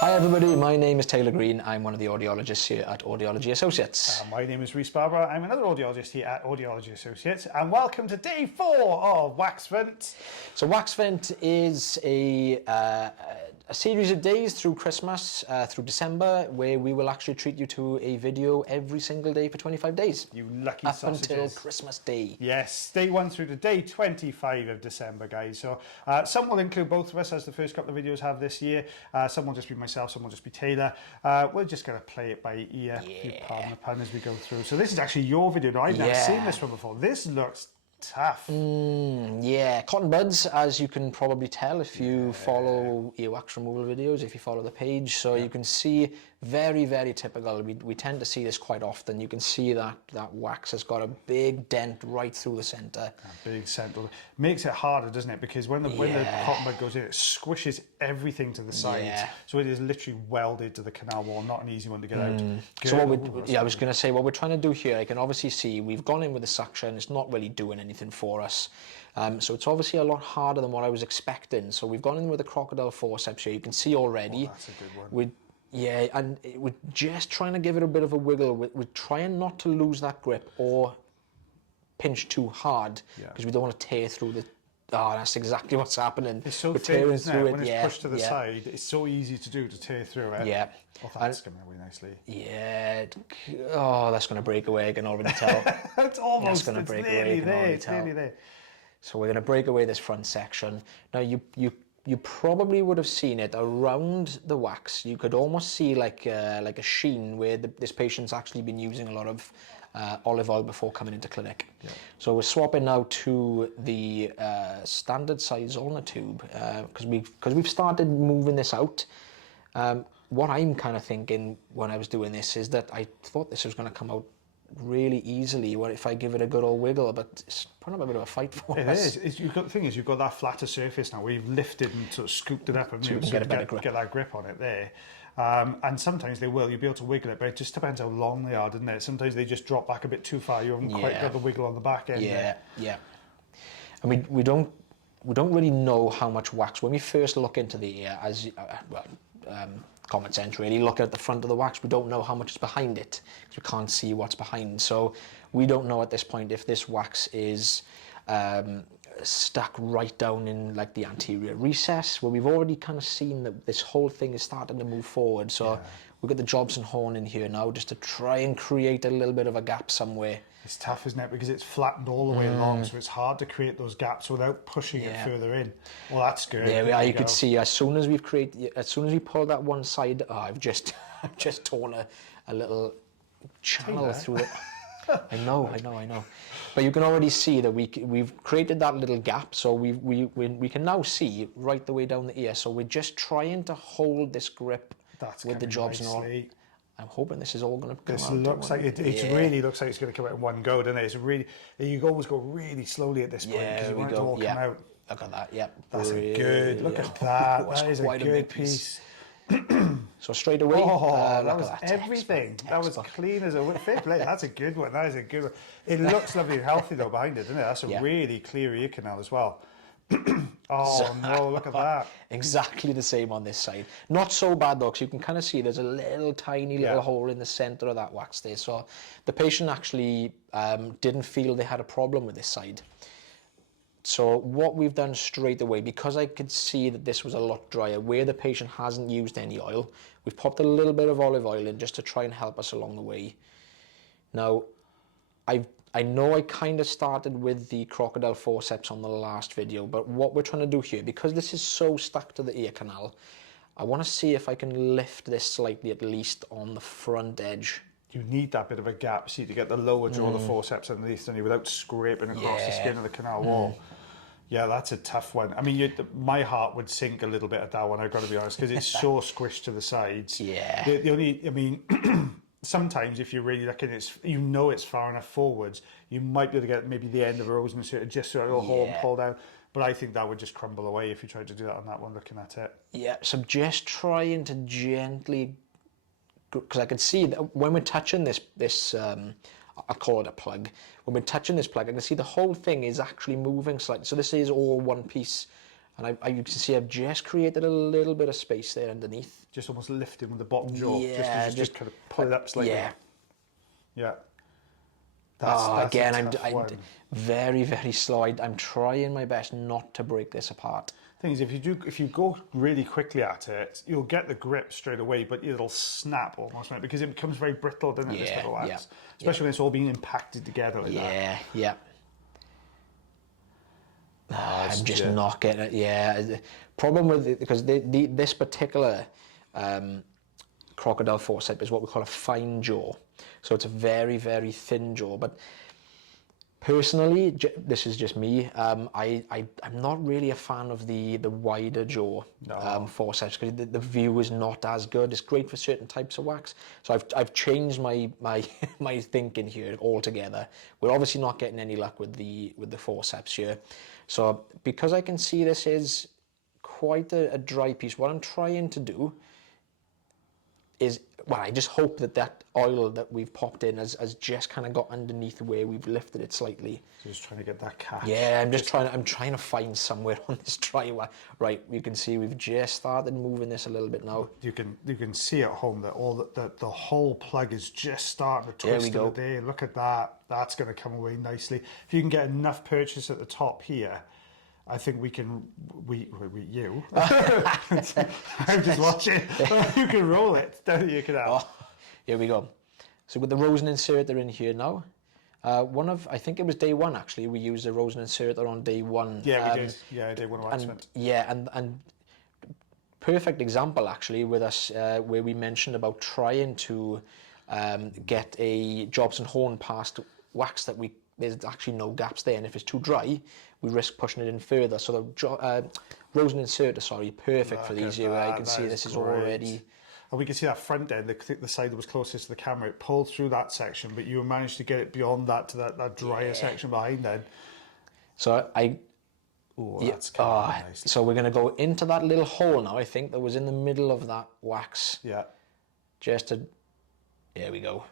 Hi everybody, my name is Taylor Green. I'm one of the audiologists here at Audiology Associates. My name is Rhys Barber. I'm another audiologist here at Audiology Associates, and welcome to day 4 of Wax Vent. So Wax Vent is a series of days through Christmas, through December, where we will actually treat you to a video every single day for 25 days. You lucky sausages. Up until Christmas Day. Yes, day 1 through to day 25 of December, guys. So some will include both of us, as the first couple of videos have this year. Some will just be myself, some will just be Taylor. We're just going to play it by ear, if you pardon the pun, as we go through. So this is actually your video. Now, I've never seen this one before. This looks tough. Yeah, cotton buds, as you can probably tell if you follow earwax removal videos, if you follow the page. So you can see very, very typical. We tend to see this quite often. You can see that wax has got a big dent right through the centre. A big centre. Makes it harder, doesn't it? Because when the cotton bud goes in, it squishes everything to the sides. So it is literally welded to the canal wall, not an easy one to get out. So what I was going to say, what we're trying to do here, I can obviously see we've gone in with the suction. It's not really doing anything for us. So it's obviously a lot harder than what I was expecting. So we've gone in with the crocodile forceps here. You can see already. Oh, that's a good one. And we're just trying to give it a bit of a wiggle. We're trying not to lose that grip or pinch too hard because we don't want to tear through the... Oh, that's exactly what's happening. It's so thin, isn't it? When it's pushed to the side, it's so easy to do, to tear through it. Yeah. Oh, that's coming away nicely. Yeah. Oh, that's going to break away, I can already tell. It's almost, going to it's break nearly away, there, it's nearly there. So we're going to break away this front section. Now, you probably would have seen it around the wax. You could almost see like a sheen where this patient's actually been using a lot of olive oil before coming into clinic. Yeah. So we're swapping now to the standard size ulnar tube because we've started moving this out. What I'm kind of thinking when I was doing this is that I thought this was going to come out really easily if I give it a good old wiggle, but it's putting up a bit of a fight for us. It is. The thing is, you've got that flatter surface now where you've lifted and sort of scooped it up and get that grip on it there. And sometimes you'll be able to wiggle it, but it just depends how long they are, doesn't it? Sometimes they just drop back a bit too far. You haven't quite got the wiggle on the back end. Yeah. And we don't really know how much wax when we first look into the ear, as common sense really, look at the front of the wax, we don't know how much is behind it because we can't see what's behind. So we don't know at this point if this wax is stuck right down in like the anterior recess, where we've already kind of seen that this whole thing is starting to move forward. So we've got the Jobson horn in here now just to try and create a little bit of a gap somewhere. It's tough, isn't it? Because it's flattened all the way along, so it's hard to create those gaps without pushing it further in. Well, that's good. There we are. You could see as soon as we pull that one side, I've just torn a little channel through it. I know. But you can already see that we've created that little gap, so we can now see right the way down the ear. So we're just trying to hold this grip with the jobs and all. I'm hoping this is all going to come out. This looks like it really looks like it's going to come out in one go, doesn't it? It's really, you always go really slowly at this point because you want it to all come out. Look at that, yep. That's good. Look at that. That is a good piece. So straight away, that was everything. That was clean as a fair play. That's a good one. That is a good one. It looks lovely and healthy though behind it, doesn't it? That's a really clear ear canal as well. Oh no, look at that. Exactly the same on this side. Not so bad though, because you can kind of see there's a little tiny little hole in the center of that wax there. So the patient actually didn't feel they had a problem with this side. So what we've done straight away, because I could see that this was a lot drier, where the patient hasn't used any oil, we've popped a little bit of olive oil in just to try and help us along the way. Now, I know I kind of started with the crocodile forceps on the last video, but what we're trying to do here, because this is so stuck to the ear canal, I want to see if I can lift this slightly at least on the front edge. You need that bit of a gap, see, to get the lower jaw of the forceps underneath, without scraping across the skin of the canal wall. Yeah, that's a tough one. I mean, my heart would sink a little bit at that one, I've got to be honest, because it's so squished to the sides. Yeah. The only, I mean, sometimes if you're really looking, it's far enough forwards, you might be able to get maybe the end of a rose and just sort of hold and pull down. But I think that would just crumble away if you tried to do that on that one, looking at it. Yeah, so just trying to gently, because I can see that when we're touching this I'll call it a plug. When we're touching this plug, I can see the whole thing is actually moving slightly. So this is all one piece And you can see I've just created a little bit of space there underneath. Just almost lifting with the bottom jaw. Yeah, just kind of pull it up slightly. Yeah. Yeah. That's again, a I'm tough one. very, very slow. I'm trying my best not to break this apart. Thing is, if you go really quickly at it, you'll get the grip straight away, but it'll snap almost, right? Because it becomes very brittle, doesn't it? This type of wax, especially when it's all being impacted together like that. Yeah. I'm just not getting it. Yeah, the problem with it, because this particular crocodile forceps is what we call a fine jaw. So it's a very, very thin jaw. But personally, this is just me. I'm not really a fan of the wider jaw forceps, because the view is not as good. It's great for certain types of wax. So I've changed my my thinking here altogether. We're obviously not getting any luck with the forceps here. So because I can see this is quite a dry piece, what I'm trying to do is, well, I just hope that oil that we've popped in has just kind of got underneath where we've lifted it slightly. So just trying to get that catch. Yeah, I'm trying to find somewhere on this dry wax. Right, you can see we've just started moving this a little bit now. You can see at home that the whole plug is just starting to twist There we go. today. Look at that. That's going to come away nicely. If you can get enough purchase at the top here, I think you, I'm just watching, you can roll it, don't you, Canal? Oh, here we go. So with the rosin inserter in here now, I think it was day one actually, we used the rosin inserter on day one. Yeah, we did. Yeah, day one of waxment. And perfect example actually with us, where we mentioned about trying to get a Jobson horn past wax that there's actually no gaps there, and if it's too dry, we risk pushing it in further. So the rosin inserter, perfect for these here. You can see this is already. And we can see that front end, the side that was closest to the camera, it pulled through that section, but you managed to get it beyond that to that drier section behind then. So that's coming nicely. So we're going to go into that little hole now, I think, that was in the middle of that wax. Yeah. There we go.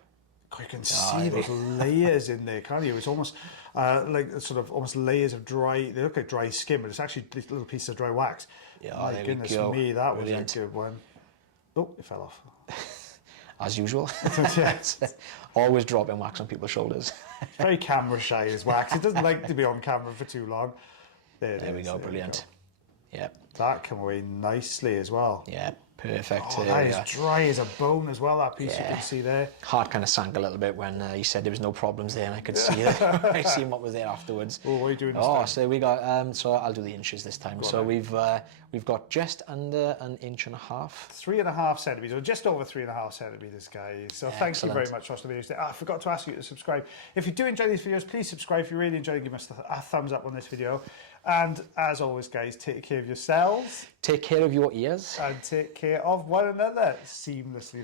You can see those layers in there, can't you? It's almost like almost layers of dry. They look like dry skin, but it's actually little pieces of dry wax. Yeah, my goodness me, that was a good one. Oh, it fell off. As usual. Always dropping wax on people's shoulders. Very camera shy as wax. It doesn't like to be on camera for too long. There we go, brilliant. Yeah. That came away nicely as well. Yeah, perfect. Oh, that is dry as a bone as well, that piece you can see there. Heart kind of sank a little bit when he said there was no problems there, and I could see it. I see what was there afterwards. Oh, what are you doing this time? So we got, so I'll do the inches this time. We've got just under 1.5 inches. 3.5 centimetres, or just over 3.5 centimetres, guys. So thank you very much for watching the videos today. I forgot to ask you to subscribe. If you do enjoy these videos, please subscribe. If you really enjoy, give us a thumbs up on this video. And as always, guys, take care of yourselves. Take care of your ears. And take care of one another seamlessly.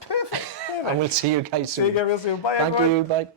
Perfect. And we'll see you guys soon. See you guys real soon. Bye, Thank everyone. you. Bye.